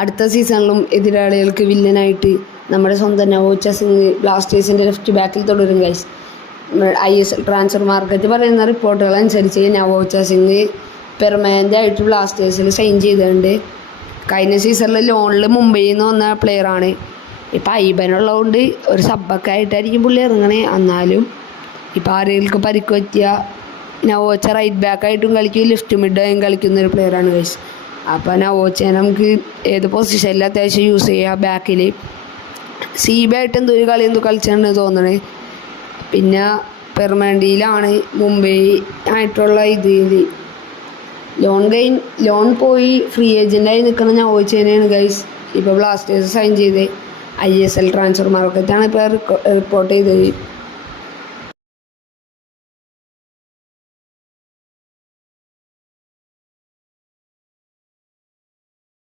അടുത്ത സീസണിലും എതിരാളികൾക്ക് വില്ലനായിട്ട് നമ്മുടെ സ്വന്തം നവോച്ച സിംഗ് ബ്ലാസ്റ്റേഴ്സിൻ്റെ ലെഫ്റ്റ് ബാക്കിൽ തുടരും ഗൈസ്. ISL ട്രാൻസ്ഫർ മാർക്കറ്റ് പറയുന്ന റിപ്പോർട്ടുകൾ അനുസരിച്ച് നവോച്ച സിംഗ് പെർമനൻ്റ് ആയിട്ട് ബ്ലാസ്റ്റേഴ്സിൽ സൈൻ ചെയ്തിട്ടുണ്ട്. കഴിഞ്ഞ സീസണിൽ ലോണിൽ മുംബൈയിൽ നിന്ന് വന്ന പ്ലെയറാണ്. ഇപ്പം ഐബനുള്ളതുകൊണ്ട് ഒരു സബ്ബൊക്കെ ആയിട്ടായിരിക്കും പുള്ളി ഇറങ്ങണേ. എന്നാലും ഇപ്പം ആരെങ്കിലും പരിക്ക് പറ്റിയ നവോച്ച റൈറ്റ് ബാക്കായിട്ടും കളിക്കും, ലെഫ്റ്റ് മിഡായും കളിക്കുന്ന ഒരു പ്ലെയറാണ് ഗൈസ്. അപ്പോൾ നവോച്ചനെ നമുക്ക് ഏത് പൊസിഷനിൽ അത്യാവശ്യം യൂസ് ചെയ്യാം. ബാക്കിൽ സീബായിട്ട് എന്തോ ഒരു കളി കളിച്ചാണ് തോന്നണേ. പിന്നെ പെർമനൻ്റിലാണ് മുംബൈ ആയിട്ടുള്ള ഇതിൽ ലോൺ പോയി ഫ്രീ ഏജൻ്റായി നിൽക്കുന്ന നവോച്ചനെയാണ് ഗൈസ് ഇപ്പോൾ ബ്ലാസ്റ്റേഴ്സ് സൈൻ ചെയ്ത് ISL ട്രാൻസ്ഫർ മാർക്കറ്റാണ് ഇപ്പോൾ റിപ്പോർട്ട് ചെയ്തത്.